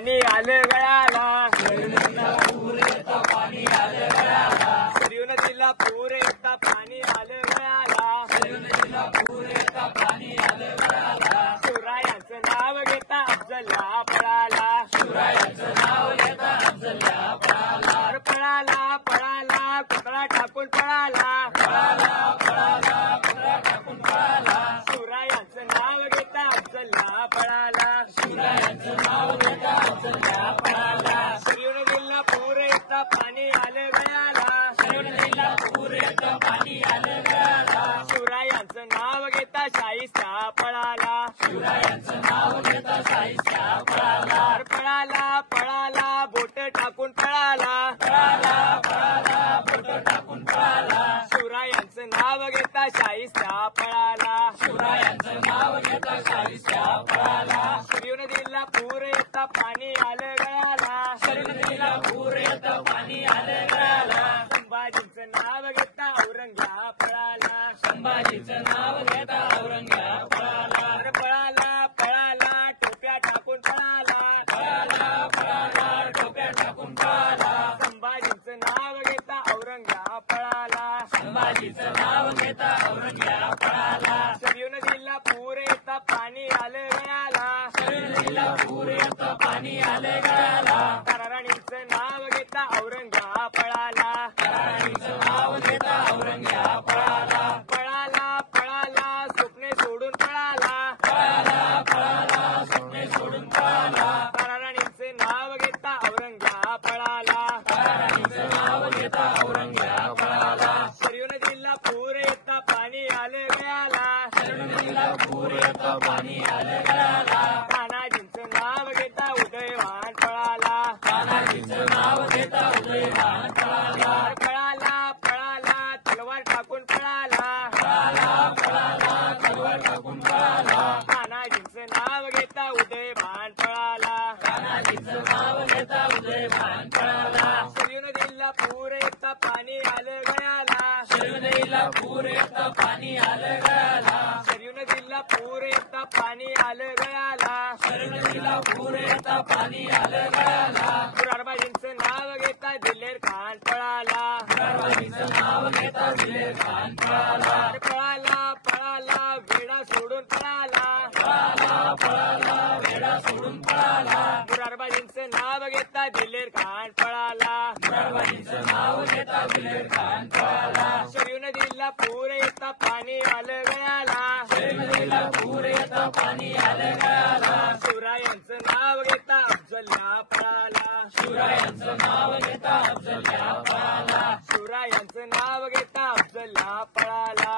पाणी आलं गळाला, सरयू नदीला पूर येता पाणी आलं गळाला, शिवरायांचं नाव घेता अफजलला पळाला, पळाला पळाला पुतळा टाकून पळाला, शिवरायांचं नाव घेता अफजलला पळाला, सरयू नदीला पूर येता पाणी आलं गळाला, शिवरायांचं नाव घेता शाहिस्ता पळाला, पळाला पळाला बोट टाकून पळाला, शिवरायांचं नाव घेता शाहिस्ता पळाला, सरयू नदीला पूर येता पाणी आलं गळाला, संभाजींचं नाव घेता औरंग्या पळाला, पळाला पळाला टोप्या टाकून पळाला, संभाजींचं नाव घेता औरंग्या पळाला, सरयू नदीला पूर येता पाणी आलं गळाला, राणीचं नाव घेता औरंग्या पळाला, पळाला पळाला स्वप्ने सोडून पळाला, राणीचे नाव घेता औरंग्या पळाला, सरयू नदीला पूर येता पाणी आलं गळाला, तानाजींचं नाव घेता उदयवान पळाला, पळाला पळाला तलवार टाकून पळाला, तानाजींचं नाव घेता उदयवान पळाला, सरयू नदीला पूर येता पाणी आलं गळाला, सरयू नदीला पूर येता पाणी आलं गळाला, मुरारबाजींचं नाव घेता दिलेर खान पळाला, पळाला पळाला वेडा सोडून पळाला, मुरारबाजींचं नाव घेता दिलेर खान पळाला, सरयू नदीला पूर येता पाणी आलं गळाला, शिवरायांचं नाव घेता अफजलला पळाला, शिवरायांचं नाव घेता अफजलला पळाला,